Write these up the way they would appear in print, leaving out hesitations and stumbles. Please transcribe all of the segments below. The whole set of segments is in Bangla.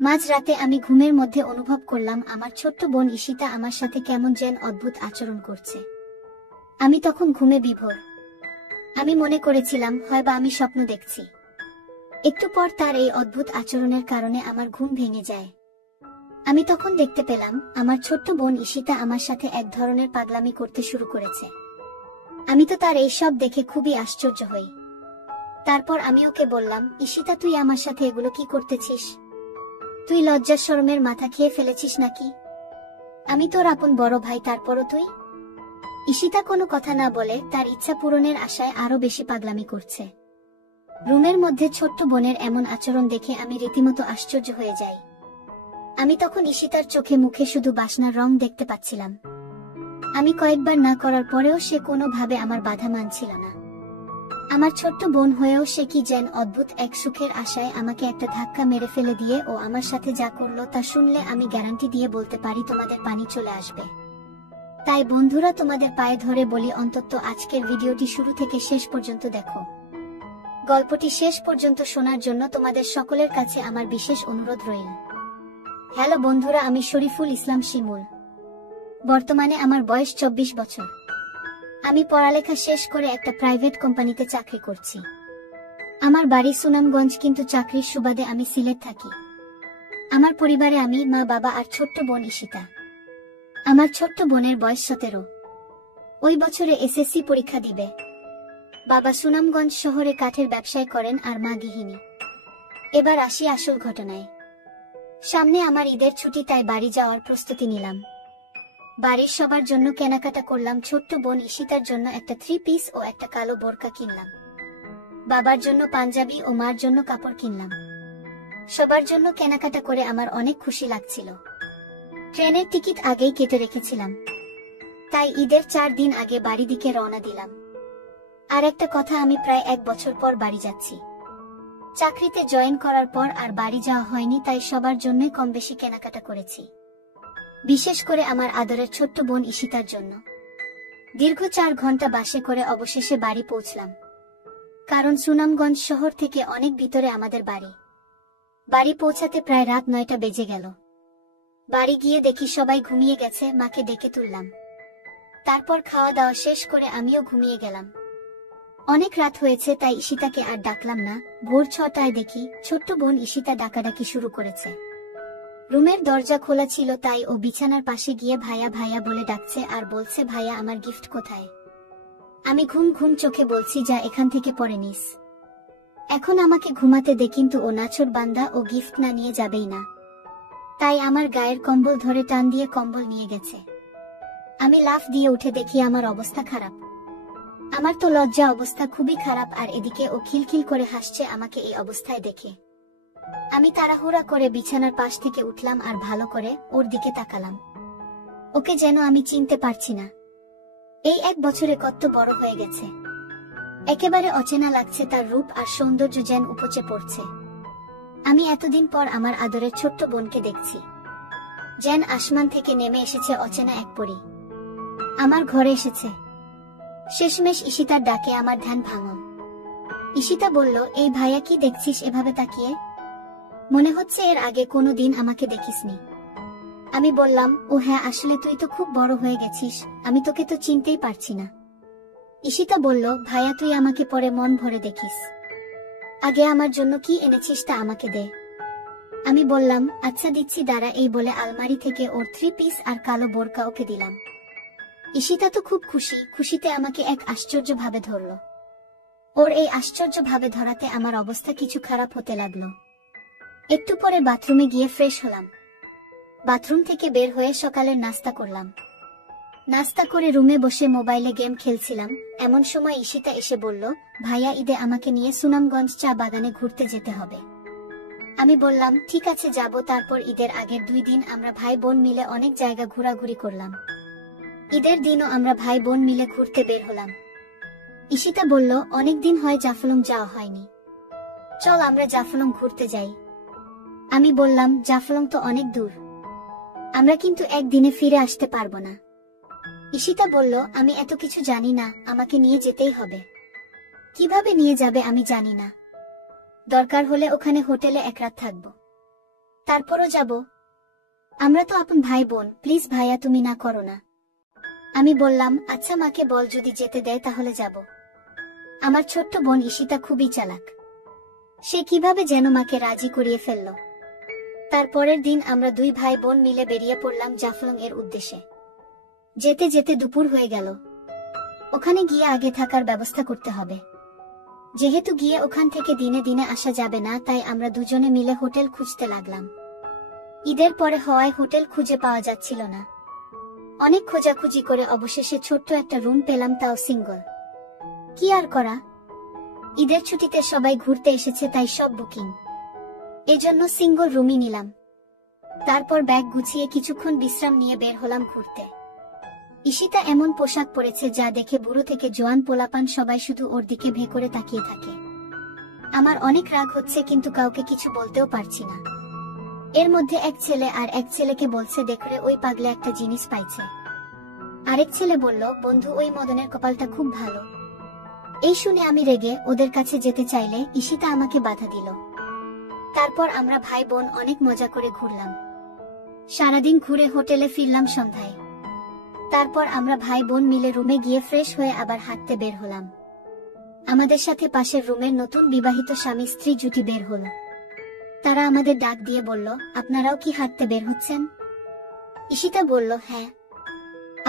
মাঝরাতে আমি ঘুমের মধ্যে অনুভব করলাম আমার ছোট্ট বোন ঈশিতা আমার সাথে কেমন যেন অদ্ভুত আচরণ করছে। আমি তখন ঘুমে বিভোর। আমি মনে করেছিলাম হয়তো আমি স্বপ্ন দেখছি। একটু পর তার এই অদ্ভুত আচরণের কারণে আমার ঘুম ভেঙে যায়। আমি তখন দেখতে পেলাম আমার ছোট্ট বোন ঈশিতা আমার সাথে এক ধরনের পাগলামি করতে শুরু করেছে। আমি তো তার এই সব দেখে খুবই আশ্চর্য হই। তারপর আমি ওকে বললাম, ঈশিতা, তুই আমার সাথে এগুলো কি করতেছিস? তুই লজ্জা শরমের মাথা খেয়ে ফেলেছিস নাকি? আমি তোর আপন বড় ভাই, তারপরও তুই? ঈশিতা কোনো কথা না বলে তার ইচ্ছা পূরণের আশায় আরো বেশি পাগলামি করছে। রুমের মধ্যে ছোট্ট বোনের এমন আচরণ দেখে আমি রীতিমতো আশ্চর্য হয়ে যাই। আমি তখন ঈশিতার চোখে মুখে শুধু বাসনার রং দেখতে পাচ্ছিলাম। আমি কয়েকবার না করার পরেও সে কোনোভাবে আমার বাধা মানছিল না। আমার ছোট্ট বোন হয়েও সে কি যেন অদ্ভুত এক সুখের আশায় আমাকে একটা ধাক্কা মেরে ফেলে দিয়ে ও আমার সাথে যা করলো তা শুনলে আমি গ্যারান্টি দিয়ে বলতে পারি তোমাদের পানি চলে আসবে। তাই বন্ধুরা, তোমাদের পায়ে ধরে বলি, অন্তত আজকের ভিডিওটি শুরু থেকে শেষ পর্যন্ত দেখো। গল্পটি শেষ পর্যন্ত শোনার জন্য তোমাদের সকলের কাছে আমার বিশেষ অনুরোধ রইল। হ্যালো বন্ধুরা, আমি শরীফুল ইসলাম শিমুল। বর্তমানে আমার বয়স 24 বছর। আমি পড়ালেখা শেষ করে একটা প্রাইভেট কোম্পানিতে চাকরি করছি। আমার বাড়ি সুনামগঞ্জ, কিন্তু চাকরির সুবাদে আমি সিলেট থাকি। আমার পরিবারে আমি, মা, বাবা আর ছোট্ট বোন ঈশিতা। আমার ছোট্ট বোনের বয়স 17। ওই বছরে এসএসসি পরীক্ষা দিবে। বাবা সুনামগঞ্জ শহরে কাঠের ব্যবসায় করেন আর মা গৃহিণী। এবার আসি আসল ঘটনায়। সামনে আমার ঈদের ছুটি, তাই বাড়ি যাওয়ার প্রস্তুতি নিলাম। বাড়ির সবার জন্য কেনাকাটা করলাম। ছোট্ট বোন ঈশিতার জন্য একটা 3 পিস ও একটা কালো বোরকা কিনলাম। বাবার জন্য পাঞ্জাবি ও মার জন্য কাপড় কিনলাম। সবার জন্য কেনাকাটা করে আমার অনেক খুশি লাগছিল। ট্রেনের টিকিট আগেই কেটে রেখেছিলাম, তাই ঈদের 4 দিন আগে বাড়ি দিকে রওনা দিলাম। আর একটা কথা, আমি প্রায় 1 বছর পর বাড়ি যাচ্ছি। চাকরিতে জয়েন করার পর আর বাড়ি যাওয়া হয়নি, তাই সবার জন্যই কম বেশি কেনাকাটা করেছি, বিশেষ করে আমার আদরের ছোট্ট বোন ঈশিতার জন্য। দীর্ঘ 4 ঘন্টা বাসে করে অবশেষে বাড়ি পৌঁছলাম। কারণ সুনামগঞ্জ শহর থেকে অনেক ভিতরে আমাদের বাড়ি। বাড়ি পৌঁছাতে প্রায় রাত 9টা বেজে গেল। বাড়ি গিয়ে দেখি সবাই ঘুমিয়ে গেছে। মাকে ডেকে তুললাম। তারপর খাওয়া দাওয়া শেষ করে আমিও ঘুমিয়ে গেলাম। অনেক রাত হয়েছে, তাই ঈশিতাকে আর ডাকলাম না। ভোর 6টায় দেখি ছোট্ট বোন ঈশিতা ডাকাডাকি শুরু করেছে। রুমের দরজা খোলা ছিল, তাই ও বিছানার পাশে গিয়ে ভাইয়া ভাইয়া বলে ডাকছে আর বলছে, ভাইয়া, আমার গিফট কোথায়? আমি ঘুম ঘুম চোখে বলছি, যা এখান থেকে পরে নিস। এখন আমাকে ঘুমাতে দে, কিন্তু ও নাছোড় বান্দা, ও গিফট না নিয়ে যাবেই না। তাই আমার গায়ের কম্বল ধরে টান দিয়ে কম্বল নিয়ে গেছে। আমি লাফ দিয়ে উঠে দেখি আমার অবস্থা খারাপ। আমার তো লজ্জা অবস্থা খুবই খারাপ, আর এদিকে ও খিলখিল করে হাসছে আমাকে এই অবস্থায় দেখে। আমি তাড়াহুড়া করে বিছানার পাশ থেকে উঠলাম আর ভালো করে ওর দিকে তাকালাম। ওকে যেন আমি চিনতে পারছি না। এই 1 বছরে কত বড় হয়ে গেছে। একেবারে অচেনা লাগছে তার রূপ আর সৌন্দর্য যেন উপচে পড়ছে। আমি এতদিন পর আমার আদরের ছোট্ট বোনকে দেখছি, যেন আসমান থেকে নেমে এসেছে অচেনা এক পরী। আমার ঘরে এসেছে। শেষমেশ ঈশিতার ডাকে আমার ধ্যান ভাঙল। ঈশিতা বলল, এই ভাইয়া, কি দেখছিস এভাবে তাকিয়ে? মনে হচ্ছে এর আগে কোনো দিন আমাকে দেখিসনি। আমি বললাম, ও হ্যাঁ, আসলে তুই তো খুব বড় হয়ে গেছিস, আমি তোকে তো চিনতেই পারছি না। ঈশিতা বলল, ভাইয়া, তুই আমাকে পরে মন ভরে দেখিস। আগে আমার জন্য কি এনেছিস তা আমাকে দে। আমি বললাম, আচ্ছা দিচ্ছি, দাঁড়া। এই বলে আলমারি থেকে ওর 3 পিস আর কালো বোরকা ওকে দিলাম। ঈশিতা তো খুব খুশি। খুশিতে আমাকে এক আশ্চর্য ভাবে ধরল। ওর এই আশ্চর্য ভাবে ধরাতে আমার অবস্থা কিছু খারাপ হতে লাগলো। একটু পরে বাথরুমে গিয়ে ফ্রেশ হলাম। বাথরুম থেকে বের হয়ে সকালের নাস্তা করলাম। নাস্তা করে রুমে বসে মোবাইলে গেম খেলছিলাম। এমন সময় ঈশিতা এসে বলল, ভাইয়া, ঈদে আমাকে নিয়ে সুনামগঞ্জ চা বাগানে ঘুরতে যেতে হবে। আমি বললাম, ঠিক আছে, যাব। তারপর ঈদের আগের 2 দিন আমরা ভাই বোন মিলে অনেক জায়গা ঘোরাঘুরি করলাম। ঈদের দিনও আমরা ভাই বোন মিলে ঘুরতে বের হলাম। ঈশিতা বলল, অনেকদিন হয় জাফলং যাওয়া হয়নি, চল আমরা জাফলং ঘুরতে যাই। আমি বললাম, জাফলং তো অনেক দূর, আমরা কিন্তু একদিনে ফিরে আসতে পারবো না। ঈশিতা বলল, আমি এত কিছু জানি না, আমাকে নিয়ে যেতেই হবে। কিভাবে নিয়ে যাবে আমি জানি না, দরকার হলে ওখানে হোটেলে 1 রাত থাকবো। তারপরও যাব। আমরা তো আপন ভাই বোন, প্লিজ ভাইয়া তুমি না করো না। আমি বললাম, আচ্ছা মাকে বল যদি যেতে দেয় তাহলে যাব। আমার ছোট্ট বোন ঈশিতা খুবই চালাক। সে কিভাবে যেন মাকে রাজি করিয়ে ফেলল। তারপরের দিন আমরা দুই ভাই বোন মিলে বেরিয়ে পড়লাম জাফলং এর উদ্দেশ্যে। যেতে যেতে দুপুর হয়ে গেল। ওখানে গিয়ে আগে থাকার ব্যবস্থা করতে হবে। যেহেতু গিয়ে ওখান থেকে দিনে দিনে আসা যাবে না, তাই আমরা দুজনে মিলে হোটেল খুঁজতে লাগলাম। ঈদের পরে হওয়ায় হোটেল খুঁজে পাওয়া যাচ্ছিল না। অনেক খোঁজাখুঁজি করে অবশেষে ছোট্ট একটা রুম পেলাম, তাও সিঙ্গল। কি আর করা, ঈদের ছুটিতে সবাই ঘুরতে এসেছে, তাই সব বুকিং। এজন্য সিঙ্গল রুমই নিলাম। তারপর ব্যাগ গুছিয়ে কিছুক্ষণ বিশ্রাম নিয়ে বের হলাম ঘুরতে। ঈশিতা এমন পোশাক পরেছে যা দেখে বুড়ো থেকে জোয়ান পোলাপান সবাই শুধু ওর দিকে ভে করে তাকিয়ে থাকে। আমার অনেক রাগ হচ্ছে, কিন্তু কাউকে কিছু বলতেও পারছি না। এর মধ্যে এক ছেলে আর এক ছেলেকে বলছে, দেখরে ওই পাগলে একটা জিনিস পাইছে। আরেক ছেলে বলল, বন্ধু ওই মদনের কপালটা খুব ভালো। এই শুনে আমি রেগে ওদের কাছে যেতে চাইলে ঈশিতা আমাকে বাধা দিল। তারপর আমরা ভাই বোন অনেক মজা করে ঘুরলাম। সারাদিন ঘুরে হোটেলে ফিরলাম সন্ধ্যায়। তারপর আমরা ভাই বোন মিলে রুমে গিয়ে ফ্রেশ হয়ে আবার হাঁটতে বের হলাম। আমাদের সাথে পাশের রুমের নতুন বিবাহিত স্বামী স্ত্রী জুটি বের হলো। তারা আমাদের ডাক দিয়ে বলল, আপনারাও কি হাঁটতে বের হচ্ছেন? ঈশিতা বলল, হ্যাঁ।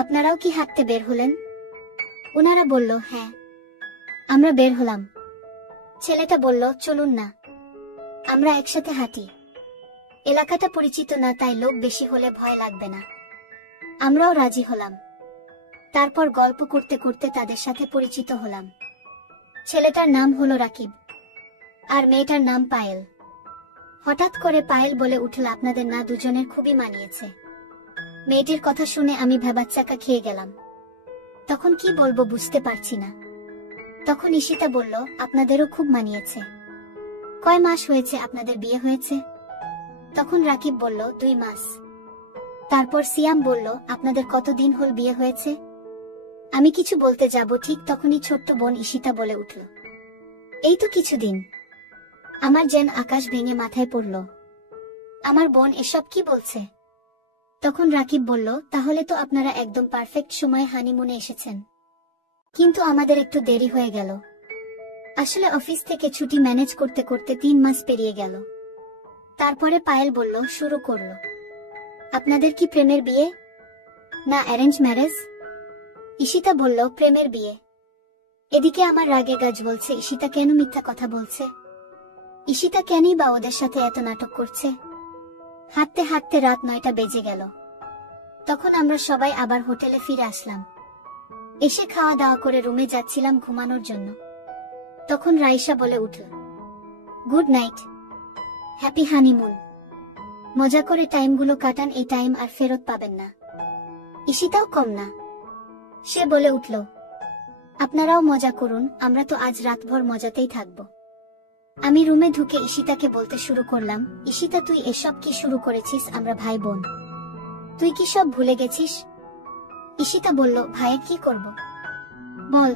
আপনারাও কি হাঁটতে বের হলেন? ওনারা বলল, হ্যাঁ। আমরা বের হলাম। ছেলেটা বলল, চলুন না, আমরা একসাথে হাঁটি। এলাকাটা পরিচিত না, তাই লোক বেশি হলে ভয় লাগবে না। আমরাও রাজি হলাম। তারপর গল্প করতে করতে তাদের সাথে পরিচিত হলাম। ছেলেটার নাম হলো রাকিব আর মেয়েটার নাম পায়েল। হঠাৎ করে পায়েল বলে উঠল, আপনাদের না দুজনের খুবই মানিয়েছে। মেয়েটির কথা শুনে আমি ভ্যাবাচ্চাকা খেয়ে গেলাম। তখন কি বলবো বুঝতে পারছি না। তখন ঈশিতা বলল, আপনাদেরও খুব মানিয়েছে। কয় মাস হয়েছে আপনাদের বিয়ে হয়েছে? তখন রাকিব বলল, 2 মাস। তারপর সিয়াম বলল, আপনাদের কতদিন হল বিয়ে হয়েছে? আমি কিছু বলতে যাব, ঠিক তখনই ছোট্ট বোন ঈশিতা বলে উঠল, এই তো কিছুদিন। আমার যেন আকাশ ভেঙে মাথায় পড়ল। আমার বোন এসব কি বলছে? তখন রাকিব বলল, তাহলে তো আপনারা একদম পারফেক্ট সময়ে হানিমুনে এসেছেন। কিন্তু আমাদের একটু দেরি হয়ে গেল। আসলে অফিস থেকে ছুটি ম্যানেজ করতে করতে 3 মাস পেরিয়ে গেল। তারপরে পায়েল বলল, শুরু করলো, আপনাদের কি প্রেমের বিয়ে না অ্যারেঞ্জ ম্যারেজ? ঈশিতা বলল, প্রেমের বিয়ে। এদিকে আমার রাগে গাছ বলছে, ঈশিতা কেন মিথ্যা কথা বলছে? ঈশিতা কেনই বা ওদের সাথে এত নাটক করছে? হাঁটতে হাঁটতে রাত 9টা বেজে গেল। তখন আমরা সবাই আবার হোটেলে ফিরে আসলাম। এসে খাওয়া দাওয়া করে রুমে যাচ্ছিলাম ঘুমানোর জন্য। তখন রাইসা বলে উঠল, গুড নাইট, হ্যাপি হানিমুন। মজা করে টাইমগুলো কাটান, এই টাইম আর ফেরত পাবেন না। ঈশিতাও কম না, সে বলে উঠল, আপনারাও মজা করুন, আমরা তো আজ রাতভর মজাতেই থাকব। আমি রুমে ঢুকে ঈশিতাকে বলতে শুরু করলাম, ঈশিতা তুই এসব কি শুরু করেছিস? আমরা ভাই বোন, তুই কি সব ভুলে গেছিস? ঈশিতা বলল, ভাইয়া কি করব বল।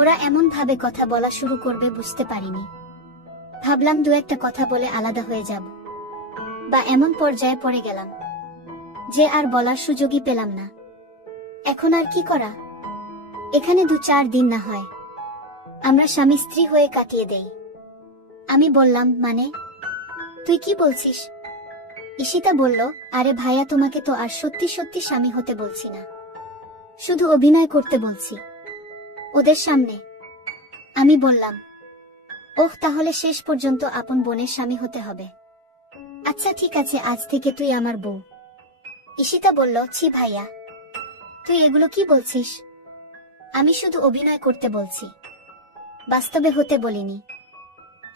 ওরা এমন ভাবে কথা বলা শুরু করবে বুঝতে পারিনি। ভাবলাম 2-একটা কথা বলে আলাদা হয়ে যাব, বা এমন পর্যায়ে পড়ে গেলাম যে আর বলার সুযোগই পেলাম না। এখন আর কি করা? এখানে 2-4 দিন না হয় আমরা স্বামী স্ত্রী হয়ে কাটিয়ে দেই। আমি বললাম, মানে তুই কি বলছিস? ঈশিতা বলল, আরে ভাইয়া তোমাকে তো আর সত্যি সত্যি স্বামী হতে বলছি না, শুধু অভিনয় করতে বলছি ওদের সামনে। আমি বললাম, ওহ, তাহলে শেষ পর্যন্ত আপন বোনের স্বামী হতে হবে। আচ্ছা ঠিক আছে, আজ থেকে তুই আমার বউ। ঈশিতা বলল, ছি ভাইয়া, তুই এগুলো কি বলছিস? আমি শুধু অভিনয় করতে বলছি, বাস্তবে হতে বলিনি।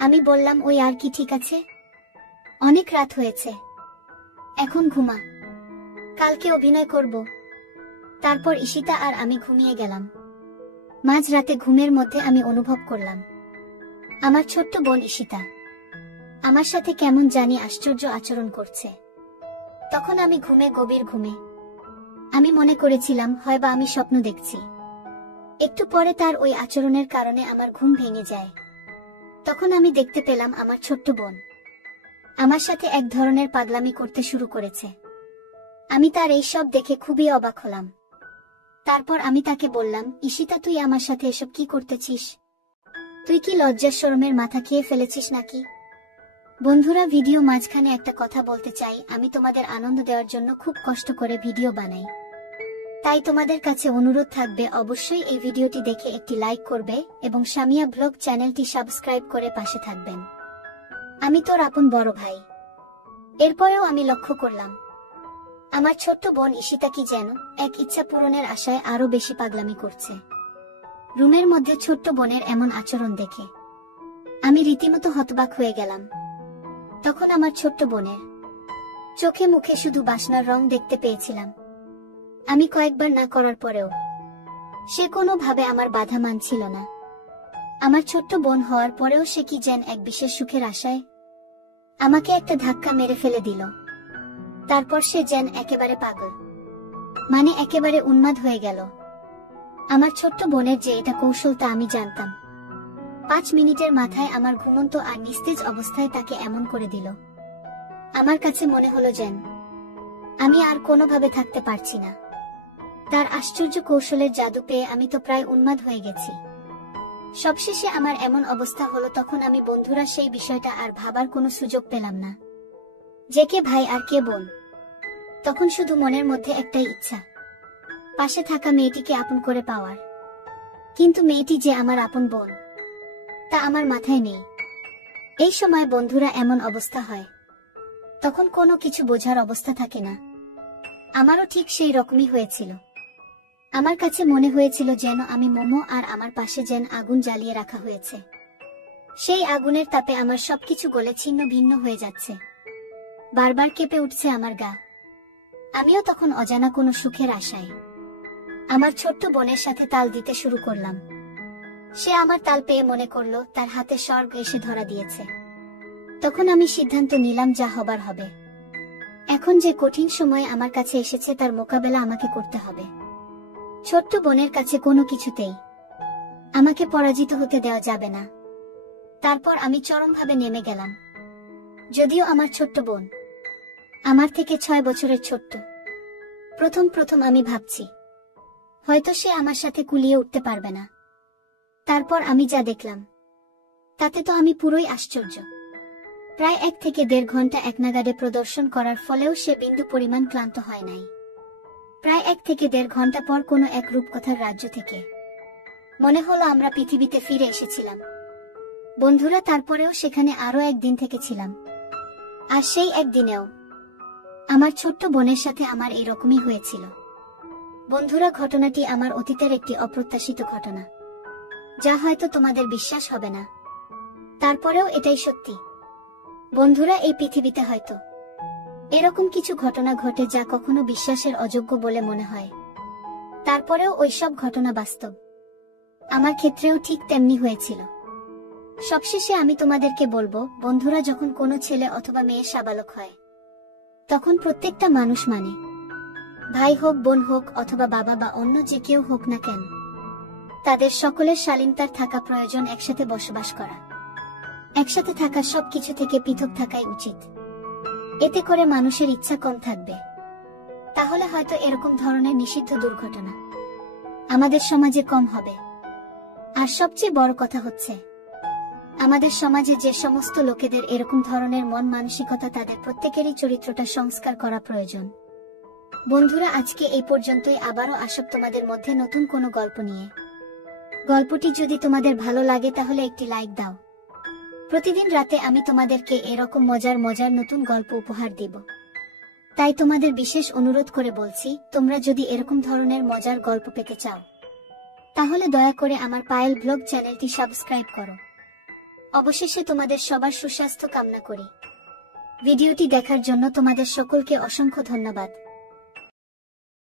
আমি বললাম, ওই আর কি, ঠিক আছে, অনেক রাত হয়েছে, এখন ঘুমা, কালকে অভিনয় করব। তারপর ঈশিতা আর আমি ঘুমিয়ে গেলাম। মাঝ রাতে ঘুমের মধ্যে আমি অনুভব করলাম আমার ছোট্ট বোন ঈশিতা আমার সাথে কেমন জানি আশ্চর্য আচরণ করছে। তখন আমি গভীর ঘুমে। আমি মনে করেছিলাম হয়বা আমি স্বপ্ন দেখছি। একটু পরে তার ওই আচরণের কারণে আমার ঘুম ভেঙে যায়। তখন আমি দেখতে পেলাম আমার ছোট্ট বোন আমার সাথে এক ধরনের পাগলামি করতে শুরু করেছে। আমি তার এই সব দেখে খুবই অবাক হলাম। তারপর আমি তাকে বললাম, ঈশিতা, তুই আমার সাথে এসব কি করতেছিস? তুই কি লজ্জার শরমের মাথা খেয়ে ফেলেছিস নাকি? বন্ধুরা, ভিডিও মাঝখানে একটা কথা বলতে চাই। আমি তোমাদের আনন্দ দেওয়ার জন্য খুব কষ্ট করে ভিডিও বানাই, তাই তোমাদের কাছে অনুরোধ থাকবে অবশ্যই এই ভিডিওটি দেখে একটি লাইক করবে এবং সামিয়া ব্লগ চ্যানেলটি সাবস্ক্রাইব করে পাশে থাকবেন। আমি তোর আপন বড় ভাই। এরপরেও আমি লক্ষ্য করলাম আমার ছোট্ট বোন ঈশিতা কি যেন এক ইচ্ছা পূরণের আশায় আরো বেশি পাগলামি করছে। রুমের মধ্যে ছোট্ট বোনের এমন আচরণ দেখে আমি রীতিমতো হতবাক হয়ে গেলাম। তখন আমার ছোট্ট বোনের চোখে মুখে শুধু বাসনার রং দেখতে পেয়েছিলাম। আমি কয়েকবার না করার পরেও সে কোনোভাবে আমার বাধা মানছিল না। আমার ছোট্ট বোন হওয়ার পরেও সে কি যেন এক বিশেষ সুখের আশায় আমাকে একটা ধাক্কা মেরে ফেলে দিল। তারপর সে যেন একেবারে পাগল, মানে একেবারে উন্মাদ হয়ে গেল। আমার ছোট্ট বোনের যে এটা কৌশল তা আমি জানতাম। 5 মিনিটের মাথায় আমার ঘুমন্ত আর নিস্তেজ অবস্থায় তাকে এমন করে দিল। আমার কাছে মনে হলো যেন আমি আর কোনোভাবে থাকতে পারছি না। তার আশ্চর্য কৌশলের জাদু পেয়ে আমি তো প্রায় উন্মাদ হয়ে গেছি। সবশেষে আমার এমন অবস্থা হলো, তখন আমি বন্ধুরা সেই বিষয়টা আর ভাবার কোনো সুযোগ পেলাম না যে কে ভাই আর কে বোন। তখন শুধু মনের মধ্যে একটাই ইচ্ছা, পাশে থাকা মেয়েটিকে আপন করে পাওয়ার। কিন্তু মেয়েটি যে আমার আপন বোন তা আমার মাথায় নেই। এই সময় বন্ধুরা এমন অবস্থা হয়, তখন কোনো কিছু বোঝার অবস্থা থাকে না। আমারও ঠিক সেই রকমই হয়েছিল। আমার কাছে মনে হয়েছিল যেন আমি মোমো, আর আমার পাশে যেন আগুন জ্বালিয়ে রাখা হয়েছে। সেই আগুনের তাপে আমার সবকিছু গলে ছিন্ন ভিন্ন হয়ে যাচ্ছে। বারবার কেঁপে উঠছে আমার গা। আমিও তখন অজানা কোনো সুখের আশায় আমার ছোট্ট বোনের সাথে তাল দিতে শুরু করলাম। সে আমার তাল পেয়ে মনে করলো তার হাতে স্বর্গ এসে ধরা দিয়েছে। তখন আমি সিদ্ধান্ত নিলাম যা হবার হবে। এখন যে কঠিন সময় আমার কাছে এসেছে তার মোকাবেলা আমাকে করতে হবে। ছোট্ট বোনের কাছে কোনো কিছুতেই আমাকে পরাজিত হতে দেওয়া যাবে না। তারপর আমি চরমভাবে নেমে গেলাম। যদিও আমার ছোট্ট বোন আমার থেকে 6 বছরের ছোট্ট। প্রথম আমি ভাবছি হয়তো সে আমার সাথে কুলিয়ে উঠতে পারবে না। তারপর আমি যা দেখলাম তাতে তো আমি পুরোই আশ্চর্য। প্রায় 1 থেকে 1.5 ঘন্টা একনাগাড়ে প্রদর্শন করার ফলেও সে বিন্দু পরিমাণ ক্লান্ত হয় নাই। প্রায় 1 থেকে 1.5 ঘন্টা পর কোনো এক রূপকথার রাজ্য থেকে মনে হলো আমরা পৃথিবীতে ফিরে এসেছিলাম। বন্ধুরা, তারপরেও সেখানে আরো একদিন থেকেছিলাম। আর সেই একদিনেও আমার ছোট্ট বোনের সাথে আমার এইরকমই হয়েছিল। বন্ধুরা, ঘটনাটি আমার অতীতের একটি অপ্রত্যাশিত ঘটনা, যা হয়তো তোমাদের বিশ্বাস হবে না। তারপরেও এটাই সত্যি। বন্ধুরা, এই পৃথিবীতে হয়তো এরকম কিছু ঘটনা ঘটে যা কখনো বিশ্বাসের অযোগ্য বলে মনে হয়। তারপরেও ওইসব ঘটনা বাস্তব। আমার ক্ষেত্রেও ঠিক তেমনি হয়েছিল। সবশেষে আমি তোমাদেরকে বলবো, বন্ধুরা, যখন কোনো ছেলে অথবা মেয়ে সাবালক হয় তখন প্রত্যেকটা মানুষ, মানে ভাই হোক, বোন হোক অথবা বাবা বা অন্য যে কেউ হোক না কেন, তাদের সকলের শালীনতার থাকা প্রয়োজন। একসাথে বসবাস করা, একসাথে থাকা, সবকিছু থেকে পৃথক থাকাই উচিত। এতে করে মানুষের ইচ্ছা কম থাকবে। তাহলে হয়তো এরকম ধরনের নিষিদ্ধ দুর্ঘটনা আমাদের সমাজে কম হবে। আর সবচেয়ে বড় কথা হচ্ছে, আমাদের সমাজে যে সমস্ত লোকেদের এরকম ধরনের মন মানসিকতা, তাদের প্রত্যেকেরই চরিত্রটা সংস্কার করা প্রয়োজন। বন্ধুরা, আজকে এই পর্যন্তই। আবারও আসব তোমাদের মধ্যে নতুন কোনো গল্প নিয়ে। গল্পটি যদি তোমাদের ভালো লাগে তাহলে একটি লাইক দাও। প্রতিদিন রাতে আমি তোমাদেরকে এরকম মজার মজার নতুন গল্প উপহার দিব। তাই তোমাদের বিশেষ অনুরোধ করে বলছি, তোমরা যদি এরকম ধরনের মজার গল্প পেতে চাও তাহলে দয়া করে আমার পায়েল ব্লগ চ্যানেলটি সাবস্ক্রাইব করো। অবশেষে তোমাদের সবার সুস্বাস্থ্য কামনা করি। ভিডিওটি দেখার জন্য তোমাদের সকলকে অসংখ্য ধন্যবাদ।